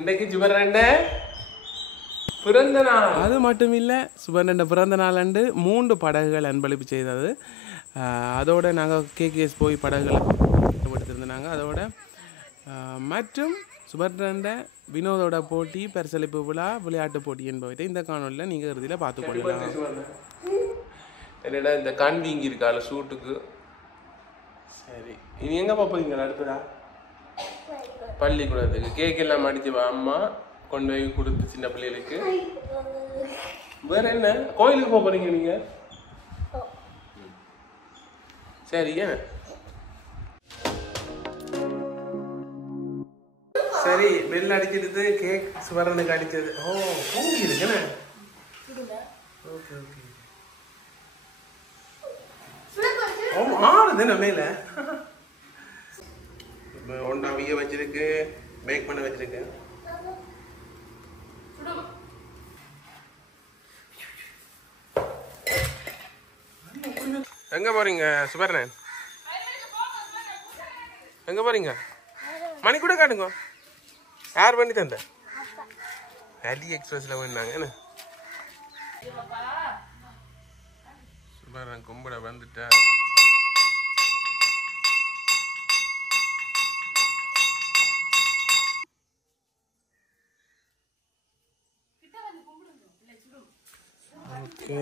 இன்றைக்கு சுபர்ணண்ட பிறந்த நாள். அது மட்டும் இல்லை, சுபர்ணண்ட பிறந்த நாள் அன்று 3 படகுகள் அன்பளிப்பு செய்தது. அதோடு நாங்கள் கேகேஎஸ் போய் படகுகளை எடுத்திருந்தாங்க. அதோட மற்றும் சுபர்ணண்ட வினோதோட போட்டி, பரிசளிப்பு விழா, விளையாட்டு போட்டி என்பவற்றை இந்த காணொலியில் நீங்கள் இறுதியில் பார்த்துக்கொள்ளலாம். என்னடா இந்த கண் வீங்கி இருக்கால சூட்டுக்கு. சரி, இனி எங்கே பார்ப்பீங்க அடுத்ததா? பள்ளிக்கூடத்துக்கு கேக் எல்லாம் அடிச்சு அம்மா கொண்டு போய் கொடுத்து சின்ன பிள்ளைகளுக்கு. வேற என்ன கோயிலுக்கு போக போறீங்க நீங்க? சரி, சரி பெல் அடிச்சிடுது. கேக் சுவரனுக்கு அடிச்சது. ஓ, பூங்கி இருக்குன்னு. Okay okay. ஓ, மாறுது நம்ம மேல. ஒன்றா விய வச்சிருக்கு, பேக் பண்ண வச்சிருக்கு. எங்க போறீங்க சுபர்ணன்? எங்க போறீங்க? மணி கூட காட்டுங்க. யார் பண்ணி தந்த? அடி எக்ஸ்பிரஸ்ல வந்தாங்க என்ன? சுபர்ணன் கும்பிட வந்துட்டா. ஓகே,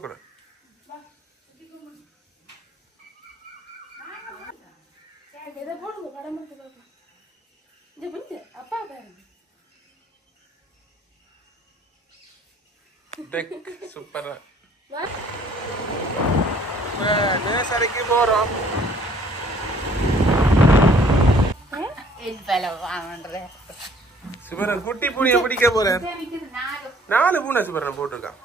கூட சூப்பரா நேசரைக்கு போறோம். சுபரன் குட்டி பூனைய பிடிக்க போறேன். 4 பூனை சுபரன் போட்டிருக்கான்.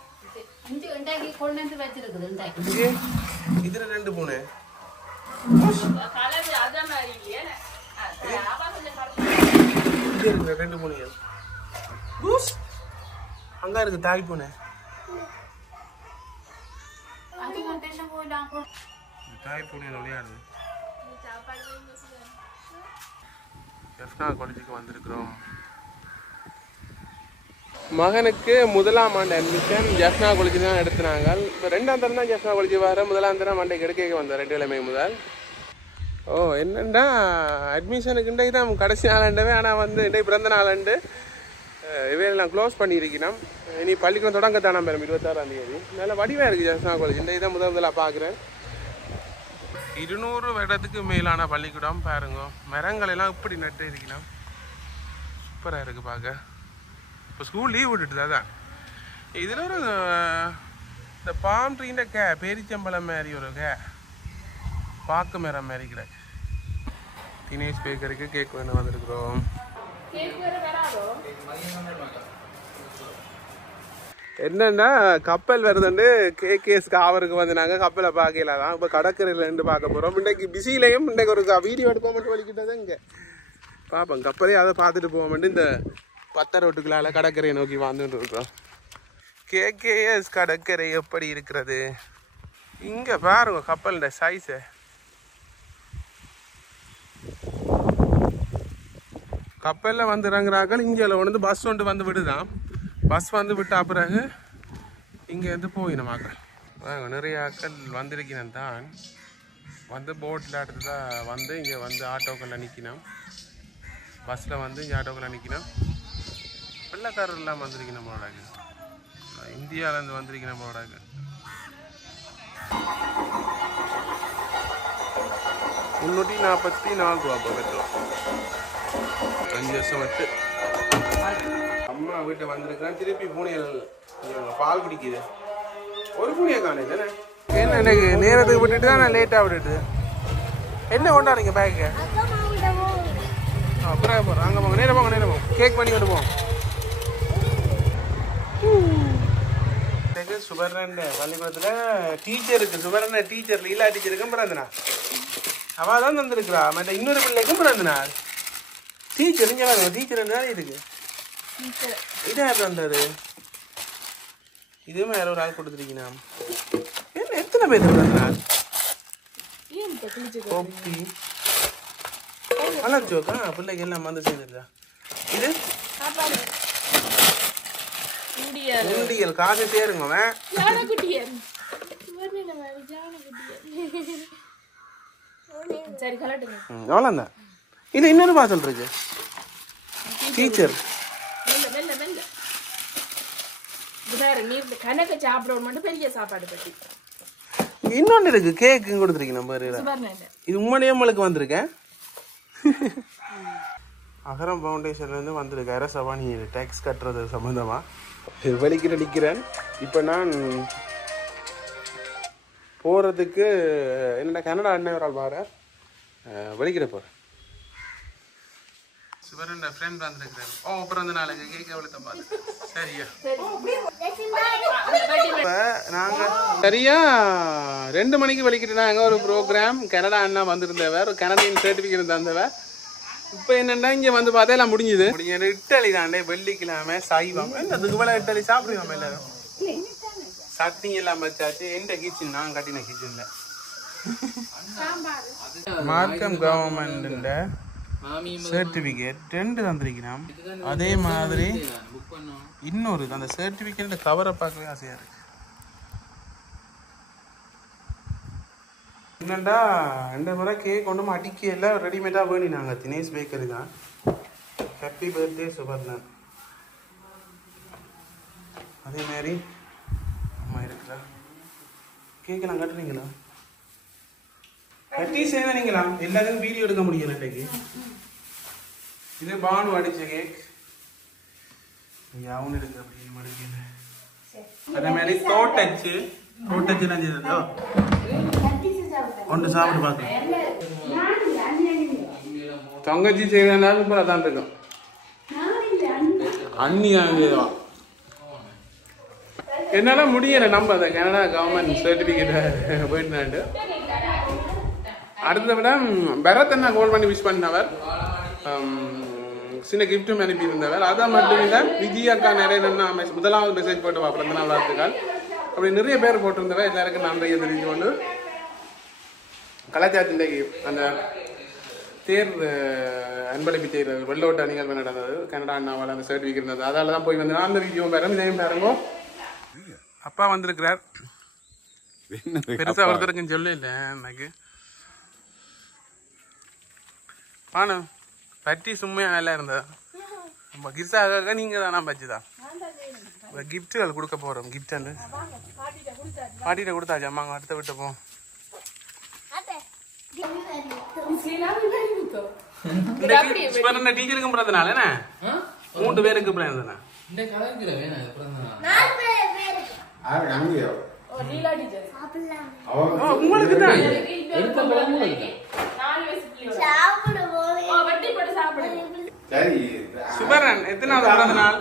இதுல 2 பூனை. இங்க 2 பூனைகள். அங்க இருக்கு தாய் பூனை. தாய் பூனையில விளையாடுது. ஜெஃப்னா காலேஜுக்கு வந்திருக்கிறோம். மகனுக்கு 1ஆம் ஆண்டு அட்மிஷன் ஜெஃப்னா காலேஜ் தான் எடுத்துனாங்க. இப்போ 2ஆம் தரம் தான் ஜெஃப்னா காலேஜ் வர. 1ஆம் தரம் மண்டைக்கு எடுக்க வந்தார் 2 கிழமை முதல். ஓ, என்னண்டா அட்மிஷனுக்கு இன்றைக்கு தான் கடைசி நாளாண்டவே. ஆனால் வந்து இன்றைக்கு பிறந்த நாளாண்டு இவையெல்லாம் க்ளோஸ் பண்ணியிருக்கணும். இனி பள்ளிக்கூடம் தொடங்கத்தானா மேடம் 26ஆம் தேதி. நல்ல வடிவாக இருக்குது ஜெஃப்னா காலேஜ். இன்றைக்கு தான் முதலாக பார்க்குறேன். 200 வருடத்துக்கு மேலான பள்ளிக்கூடம் பாருங்க. மரங்கள் எல்லாம் இப்படி நட்டு இருக்கணும். சூப்பராக இருக்குது பார்க்க. இப்போ ஸ்கூல் லீவ் விட்டுட்டு தான் இதில் ஒரு இந்த பாம் ட்ரீன்ற பேரிச்சம்பழம் மாதிரி ஒரு பாக்கு மரம் மாதிரி கிட. தினேஷ் பேக்கருக்கு கேக் வேணும் வந்திருக்கிறோம். என்னன்னா கப்பல் வருதுண்டு கேகேஎஸ்க்கு அவருக்கு வந்து நாங்கள் கப்பலை பார்க்கல தான். இப்போ கடற்கரையில் இருந்து பார்க்க போகிறோம். இன்றைக்கு பிஸிலையும் இன்றைக்கு ஒரு வீடியோ எடுப்போம் மட்டும் வலிக்கிட்டதான் இங்கே பார்ப்போம். கப்பலே அதை பார்த்துட்டு போவோம். இந்த 10 ரோட்டுக்குள்ளால கடற்கரையை நோக்கி வந்துட்டு இருக்கோம். கேகேஎஸ் கடற்கரை எப்படி இருக்கிறது? இங்கே பாருங்க கப்பலோட சைஸை. கப்பலில் வந்து இறங்குறாக்கள். இங்கே வந்து பஸ் வந்து விடுதான். பஸ் வந்து விட்ட பிறகு இங்கேருந்து போயிடும் மக்கள். நிறைய ஆக்கள் வந்திருக்கணும் தான். வந்து போட்டில் அடுத்து தான் வந்து இங்கே வந்து ஆட்டோக்களில் நிற்கணும். பஸ்ஸில் வந்து இங்கே ஆட்டோக்களில் நிற்கணும். வெள்ளைக்காரர் எல்லாம் வந்திருக்கணும் போடாங்க. இந்தியாவிலேருந்து வந்திருக்கணும் போடாங்க. ₹344 பெட்ரோல். 5 வருஷம் விட்டு அம்மா வீட்டை வந்திருக்கிறேன். திருப்பி பூனைகள் பால் குடிக்குது. ஒரு பூனையை காணே தானே. என்ன எனக்கு நேரத்துக்கு விட்டுட்டு தான் நான் லேட்டாக விட்டுட்டு. என்ன கொண்டாடுங்க பேக்கு? அப்புறம் போகிறோம். அங்கே போங்க, நேரம் போங்க, நேரம் போங்க. கேக் பண்ணி கொண்டு போவோம். சுபர்ணன் பள்ளிக்கூடத்தில் டீச்சருக்கு சுபர்ண டீச்சர் லீலா டீச்சருக்கும் பிறந்தனா. அவள் தான் தந்துருக்குறா. மற்ற இன்னொரு பிள்ளைக்கும் பிறந்தனா. டீச்சர் இங்கே டீச்சர் என்ன இருக்கு? இதான் தந்தது. இதுவும் வேற ஒரு ஆள் கொடுத்துருக்கீங்க. என்ன எத்தனை பேர் பிறந்தநாள்? கோப்பி வளர்ச்சோக்கா பிள்ளைக்கு எல்லாம் வந்து செய்திருக்கா. இது உண்டியல் காசு சேருங்க. எவ்வளோண்ணா? இது இன்னொரு பாசல் இருக்கு. டீச்சர் கணக்கு சாப்பிடணும் மட்டும் பெரிய சாப்பாடு பத்தி இன்னொன்னு இருக்கு. கேக்கு கொடுத்துருக்கீங்க நம்பர். இது உண்மையிலேயே உங்களுக்கு வந்திருக்கேன். அகரம் ஃபவுண்டேஷன்ல இருந்து வந்திருக்காரு சவானி டேக்ஸ் கட்டுறது சம்பந்தமா வெளிக்கிட்ட நிற்கிறேன். இப்போ நான் போகிறதுக்கு என்னோட கனடா அண்ணன் ஒரு ஆள் பாரு வெளிக்கிட போகிறேன். சிவரன் ஃப்ரெண்ட் வந்திருக்கிறேன். பிறந்த நாளுக்கு கேட்க விழுத்த பார்த்து சரியா. நாங்கள் சரியா 2 மணிக்கு வெளிக்கிட்டாங்க. ஒரு ப்ரோக்ராம் கனடா அண்ணா வந்திருந்தவர், ஒரு கனடியன் சர்டிஃபிகேட் தந்தவர். இப்போ என்னென்னா இங்கே வந்து பார்த்தா எல்லாம் முடிஞ்சுது. இட்டலி தாண்டே வெள்ளிக்கிழமை சைவம். அதுக்கு மேலே இட்டலி சாப்பிடுவோம் எல்லாரும். சட்னி எல்லாம் வச்சாச்சு. எந்த கிச்சன் நான் கட்டின கிச்சன்ல மார்க்கம் கவர்மெண்ட் சர்டிஃபிகேட் 2 தந்திருக்கிறோம். அதே மாதிரி இன்னொரு அந்த சர்டிஃபிகேட் கவரை பார்க்கவே ஆசையா இருக்கு. என்னண்டா 2 முறை கேக் கொண்டு அடிக்க எல்லாம் ரெடிமேடாக வேணினாங்க. தினேஷ் பேக்கரி தான். Happy birthday Subarnan. அதே மாதிரி அம்மா இருக்கிறா. கேக்கெல்லாம் கட்டுறீங்களா? கட்டி செய்வீங்களா? எல்லாருக்கும் வீடியோ எடுக்க முடியல இன்னைக்கு. இது பானு அடிச்ச கேக். யாவும் எடுக்க அப்படின்னு மடிக்கல. அதே மாதிரி தோட்டச்சு நான் செய்ததோ ஒன்று சாப்பிட்டு பார்க்கலாம். தங்கச்சி செய்யறதுனால சூப்பராக தான் இருக்கும். அண்ணி அங்கேவா என்னால முடியலை. நம்ம அந்த கனடா கவர்மெண்ட் சர்டிஃபிகேட்டை போயிட்டு அடுத்த விட பரத் என்ன கால் பண்ணி விஷ் பண்ணவர். சின்ன கிஃப்ட்டும் அனுப்பியிருந்தவர். அதான் மட்டும் இல்லை விஜயாக்கா நிறைய முதலாவது மெசேஜ் போட்டு பிறந்த நாள் வாழ்த்துக்கள் அப்படி நிறைய பேர் போட்டிருந்தவர். எல்லாருக்கும் நன்றியை தெரிஞ்சு கொண்டு கலாச்சாரத்தின்றைக்கு அந்த தேர் அன்பளிப்பு செய்கிறது வெள்ளோட்ட நிகழ்வு நடந்தது. கனடா அண்ணாவால் அந்த சர்டிஃபிகேட் இருந்தது. அதால தான் போய் வந்து நான் அந்த வீடியோ பேரும் இதையும் பாருங்க. அப்பா வந்திருக்கிறார். பெருசாக ஒருத்தருக்குன்னு சொல்ல இல்லை எனக்கு. ஆனா பட்டி சும்மையாக நல்லா இருந்தது. நம்ம கிஃப்டாக நீங்கள் தானா பச்சுதான் கிஃப்ட்டுகள் கொடுக்க போகிறோம். கிஃப்ட் வந்து பாட்டிகிட்ட கொடுத்தாச்சு. அம்மாங்க அடுத்த விட்டு போவோம். டீச்சருக்கு பிறந்தனால 3 பேருக்கு பிறந்தனா உங்களுக்கு தான் சுபரன் எத்தனாவது பிறந்த நாள்?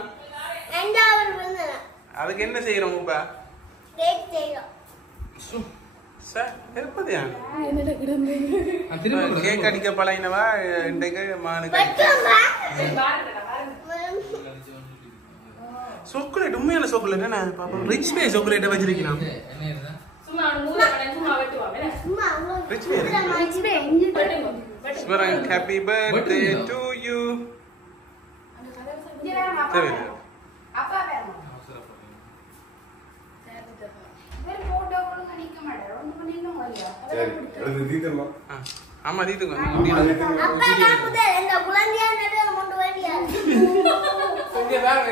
அதுக்கு என்ன செய்யறோம்? இப்ப கேக் அடிக்க பழகினவா இன்றைக்கு சாக்லேட் உண்மையான சாக்லேட் என்ன ரிச் பே சாக்லேட் வச்சிருக்கீங்க. Happy birthday to you. ஆமா தீத்துங்க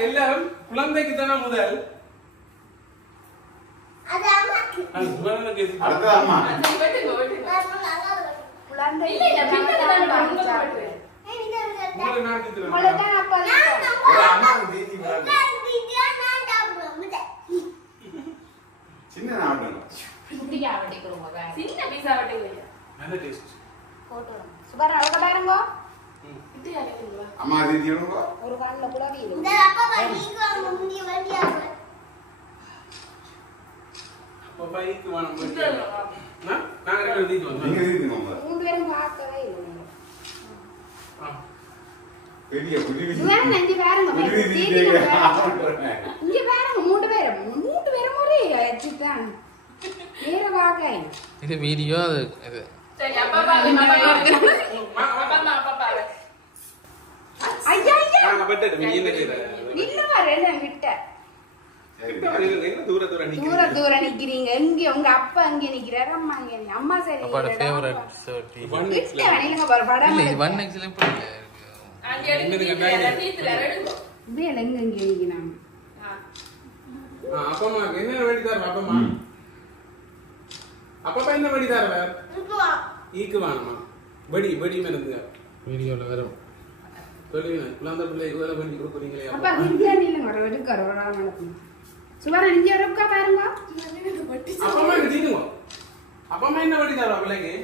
எல்லாரும் குழந்தைக்கு தானே முதல். மூன்று பேரும் அப்படித்தான் நேர வாங்க இது வீடியோ அது இது சரி அப்பா பாரு அப்பா பாரு ஐயா ஐயா நாங்க பெட்டர் நீ என்ன செய்ற நில்ல வரேன் விட்ட என்ன தூர தூர தூர தூர நிக்கிறீங்க எங்க உங்க அப்பா அங்க நிக்கிறாரு அம்மா அங்க அம்மா சரி அப்பாட ஃபேவரட் சர்ட்டி விட்ட வணிலங்க பாரு படம் இல்ல இது 1x ல எப்படி இருக்கு அங்க எடுத்து நீத்துல எடுங்க வேலை எங்க இங்க நிக்கிறாங்க அப்பமா என்ன வேடி தர அப்பமா அப்பா என்ன வேடி தர ஈக்கு வாணுமா படி மறந்துங்க வீடியோல வரும் சொல்லுங்க குழந்தை பிள்ளைக்கு வேலை பண்ணி கொடுக்குறீங்களே அப்பா நில்ல நில்லுங்க வர எடுக்க வர நடக்கும் சுவர நிஞ்ச ரொக்க பாருங்க அப்பமா என்ன தீனுங்க அப்பமா என்ன வேடி தர பிள்ளைக்கு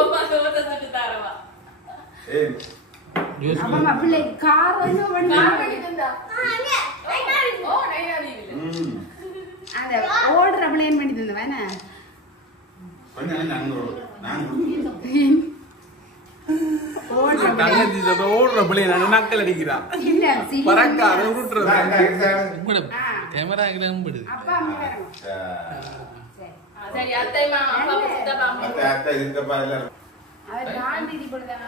அப்பா தோட்ட தட்டு தரவா ஜூஸ் அப்பா பிள்ளை கார் வந்து கார் பண்ணி தந்தா ஓ நையாரி அந்த ஓடுற பிள்ளைன் பண்ணி தந்த வேணா ஓடுற பிள்ளை நக்கல் அடிக்கிறா இல்ல பறக்க அதை விட்டுறது உங்களோட கேமரா கிடம் படுது அப்பா அம்மா வரணும் சரி அத்தை மாமா அப்பா சித்தப்பா அவர் காந்தி போடுதானா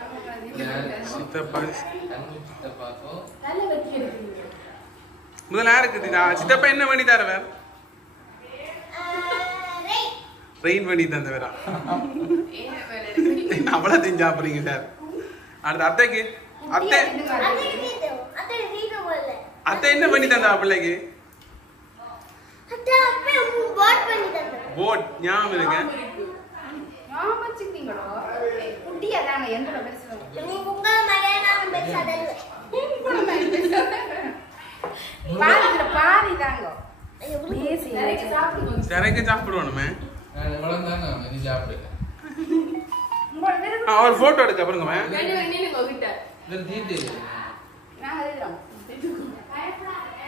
சித்தப்பா சித்தப்பாக்கோ நல்ல வெற்றி எடுத்தீங்க முதல்ல யாருக்கு சித்தப்பா என்ன பண்ணி தர வேற ரெயின் பண்ணி தந்த வேறா என்ன வேலை எடுத்தீங்க என்ன அவ்வளவு தெரிஞ்சு சாப்பிடுறீங்க சார் அடுத்து அத்தைக்கு அத்தை என்ன பண்ணி தந்தா பிள்ளைக்கு போட் ஞாபகம் இருங்க வச்சுக்கிட்டீங்களோ குட்டியா தாங்க எங்களோட பேசுறோம் பாதி தாங்க சிறைக்கு சாப்பிடுவோமே வளர்ந்தாங்க நீ சாப்பிடுங்க அவர் போட்டோ எடுக்க பாருங்க நீங்க கிட்ட இது தீட்டு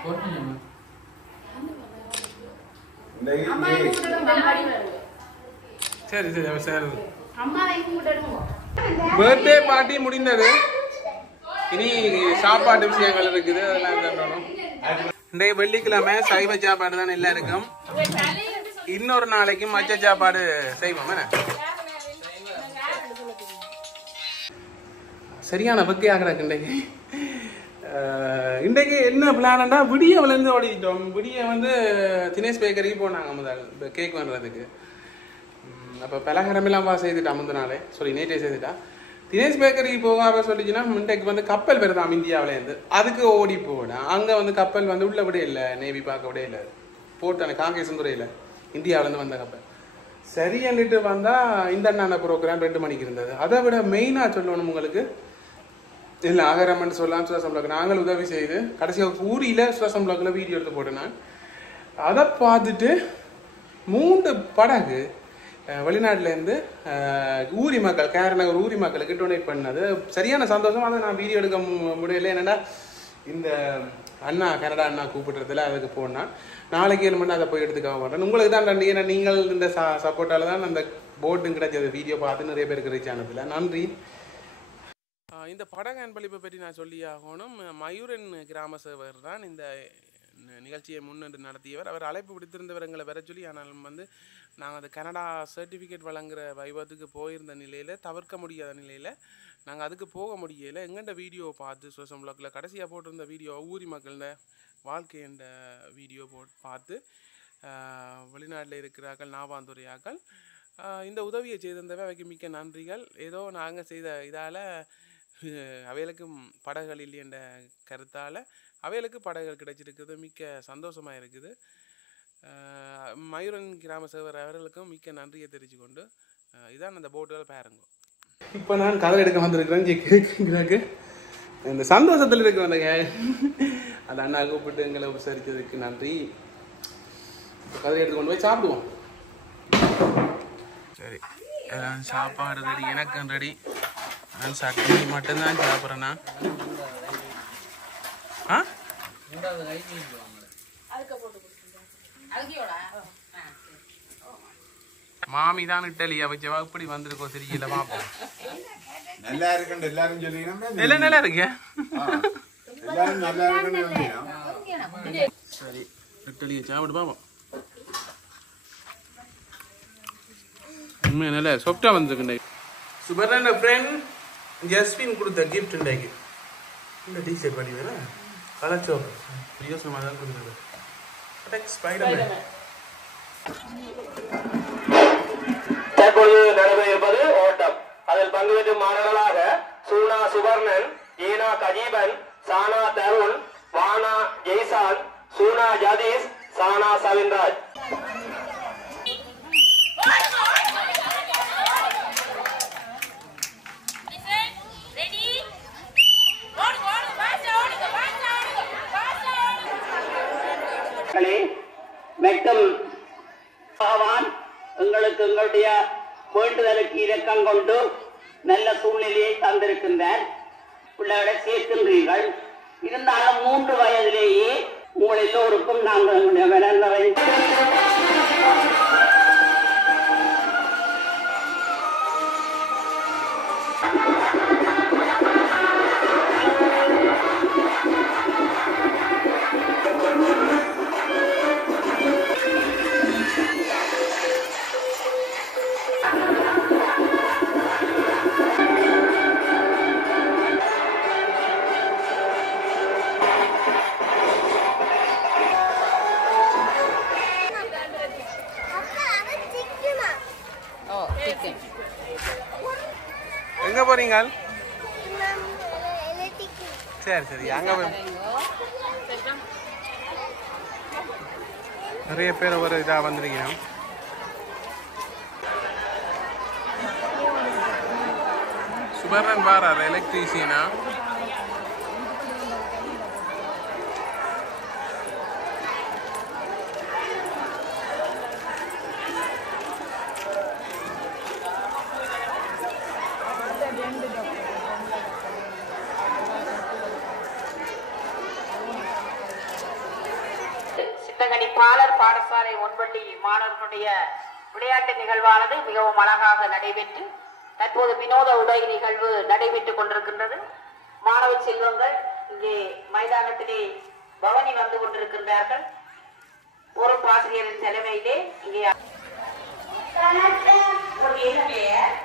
போட்டு சரி சரி சார் அம்மா கும்பிட்டுடுங்க பர்த்டே பார்ட்டி முடிந்தது இனி சாப்பாட்டு விஷயங்கள் இருக்குது அதெல்லாம் தரணும் இன்றைய வெள்ளிக்கிழமை சைவ சாப்பாடு தான் எல்லாம் இருக்கும் இன்னொரு நாளைக்கு மச்ச சாப்பாடு செய்வோம் என்ன சரியான பக்தியாக கிடக்கு இன்றைக்கு இன்றைக்கு என்ன பிளான்டா விடிய விழுந்து ஓடிட்டோம் விடிய வந்து தினேஷ் பேக்கரிக்கு போனாங்க முதல் கேக் பண்ணுறதுக்கு அப்போ பலகாரமெல்லாம் செய்துட்டா முந்த நாளே சொல்லி நேற்றே செய்துட்டா தினேஷ் பேக்கரிக்கு போகாம சொல்லிச்சுன்னா இன்றைக்கு வந்து கப்பல் வருதாம் இந்தியாவிலேருந்து அதுக்கு ஓடி போனேன் அங்கே வந்து கப்பல் வந்து உள்ள விட இல்லை நேவி பார்க்க விட இல்லை போட்டானே காங்கேசந்துறையில் இந்தியாவிலேருந்து வந்த கப்பல் சரி அன்னிட்டு வந்தால் இந்த அண்ணான ப்ரோக்ராம் 2 மணிக்கு இருந்தது அதை விட மெயினாக சொல்லணும் உங்களுக்கு இல்லை ஆகரமன் சொல்லலாம் சுவாசம் பிளாக் நாங்கள் உதவி செய்து கடைசியாக ஊரியில் சுவாசம் பிளாக்கில் வீடியோ எடுத்து போட்டேன் நான் அதை பார்த்துட்டு 3 படகு வெளிநாட்டிலேருந்து ஊரி மக்கள் கேரநகர் ஊரி மக்களுக்கு டொனேட் பண்ணது சரியான சந்தோஷம் அதை நான் வீடியோ எடுக்க முடியல என்னென்னா இந்த அண்ணா கனடா அண்ணா கூப்பிடுறதுல அதுக்கு போனால் நாளைக்கு 7 மணி அதை போய் எடுத்துக்க மாட்டேன் உங்களுக்கு தான் நன்றி ஏன்னா நீங்கள் இந்த சப்போர்ட்டால் தான் அந்த போட்டும் கிடைச்சது வீடியோ பார்த்து நிறைய பேருக்கு ரீச் ஆனதில்ல நன்றி இந்த படகு அன்பளிப்பை பற்றி நான் சொல்லி ஆகணும் மயூரன் கிராம சேவர் தான் இந்த நிகழ்ச்சியை முன்னின்று நடத்தியவர் அவர் அழைப்பு விடுத்திருந்தவர் எங்களை வர சொல்லி ஆனாலும் வந்து நாங்கள் அந்த கனடா சர்டிஃபிகேட் வழங்குகிற வைபவத்துக்கு போயிருந்த நிலையில் தவிர்க்க முடியாத நிலையில் நாங்கள் அதுக்கு போக முடியலை எங்கள்கிட்ட வீடியோவை பார்த்து சோஷியல் பிளாக்கில் கடைசியாக போட்டிருந்த வீடியோ ஊரி மக்களோட வாழ்க்கை என்ற வீடியோ பார்த்து வெளிநாட்டில் இருக்கிறார்கள் நாவாந்துறையாக்கள் இந்த உதவியை செய்திருந்தவை அவைக்கு மிக்க நன்றிகள் ஏதோ நாங்கள் செய்த இதால் அவைகளுக்கும் படகுகள் இல்லை என்ற கருத்தால் அவைகளுக்கு படகுகள் கிடைச்சிருக்குது மிக்க சந்தோஷமாக இருக்குது மயூரன் கிராம சேவர் அவர்களுக்கும் மிக்க நன்றியை தெரிவித்துக்கொண்டு இதான் அந்த போட்டுகள் பாருங்க இப்போ நான் கதை எடுக்க வந்திருக்கிறேன் கேட்குறாக்கு இந்த சந்தோஷத்தில் இருக்க வந்தங்க அந்த அண்ணா கூப்பிட்டு எங்களை உபசரித்ததுக்கு நன்றி கதை எடுத்து கொண்டு போய் சாப்பிடுவோம் சரி சாப்பாடு ரெடி எனக்கும் ரெடி நான் சட்னி மட்டும்தான் சாப்பிட்றேண்ணா ஆ மாமி தான் இட்டலியா வச்சவா இப்படி வந்திருக்கோம் தெரியல பாப்போம் நல்லா இருக்கு எல்லாரும் சொல்லிங்கன்னா எல்லாம் நல்லா இருக்கு சரி இட்லியை சாப்பிட்டு பார்ப்போம். உண்மையாக நல்லா சாஃப்டாக வந்துருக்கு. சுபர்ண ஃப்ரெண்ட் ஜஸ்வின் கொடுத்த கிஃப்ட் இன்றைக்கு இந்த டிஷர்ட் பண்ணி வேற கலர் சோப் யோசனமாக தான் கொடுத்தது. ஸ்பைடர்மேன். தற்பொழுது நடைபெற இருப்பது ஓட்டம். அதில் பங்கு பெற்றும் மாணவர்களாக சூனா சுபர்ணன், ஈனா கஜீபன், சானா தருண், வானா ஜெய்சான், சூனா ஜதீஷ், சானா சவின்ராஜ். மெட்டும் பகவான் எங்களுக்கு எங்களுடைய வேண்டுதலுக்கு இரக்கம் கொண்டு நல்ல சூழ்நிலையை தந்திருக்கின்றார். பிள்ளைகளை சேர்க்கின்றீர்கள். இருந்தாலும் 3 வயதிலேயே உங்கள் எல்லோருக்கும் நாங்கள் எங்க போறீங்க? சரி சரி அங்க நிறைய பேர் ஒரு இதா வந்திருக்கீங்க. சுபர்ணன் பாரார் எலக்ட்ரீஷியனா. சித்தகணிப்பாளர் பாடசாலை ஒன்பள்ளி மாணவர்களுடைய விளையாட்டு நிகழ்வானது மிகவும் அழகாக நடைபெற்று தற்போது வினோத உடை நிகழ்வு நடைபெற்றுக் கொண்டிருக்கின்றது. மாணவ செல்வங்கள் இங்கே மைதானத்திலே பவனி வந்து கொண்டிருக்கின்றார்கள். பொறுப்பாசிரியரின் தலைமையிலே இங்கே வந்திருக்கிறீர்கள்.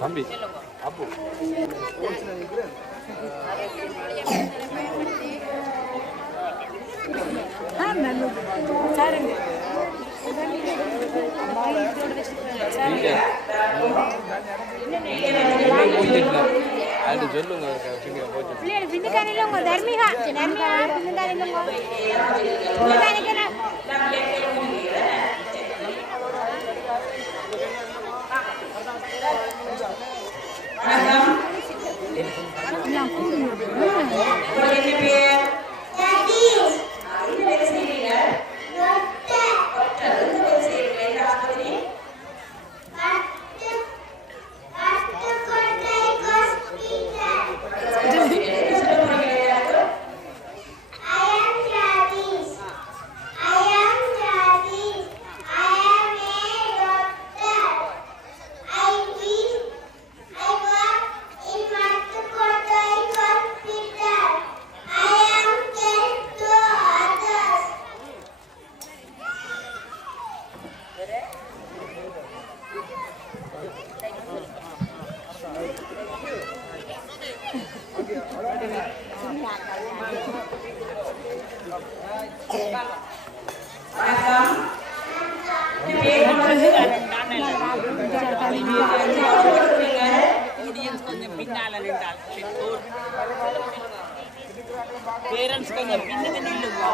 தம்பி அப்பு அது சொல்லுங்க பின்னுக்கானில உங்க தர்மிகா பின்னுக்கானில I am Jadis. பேரண்ட்ஸ் கொஞ்சம் பின்னுக்கு நில்லுங்க.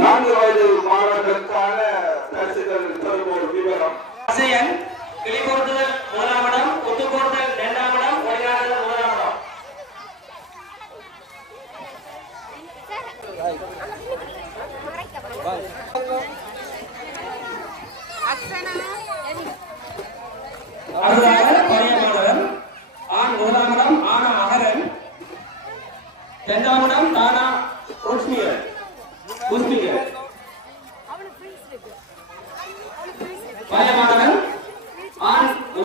நான்கு வயது மாணவர்களுக்கான பரிசுகள் தொடர்போடு விவரம். அசையன் கிளிபோர்த்துதல் முதலாம் இடம், ஒத்துப்போர்த்தல் இரண்டாம் இடம், ஒளியாடுதல் முதலாம் இடம். அடுத்ததாக பரியமானவன் ஆண் முதலாம் இடம் ஆனா அகரன், இரண்டாம் இடம் தானா உஸ்மியர்.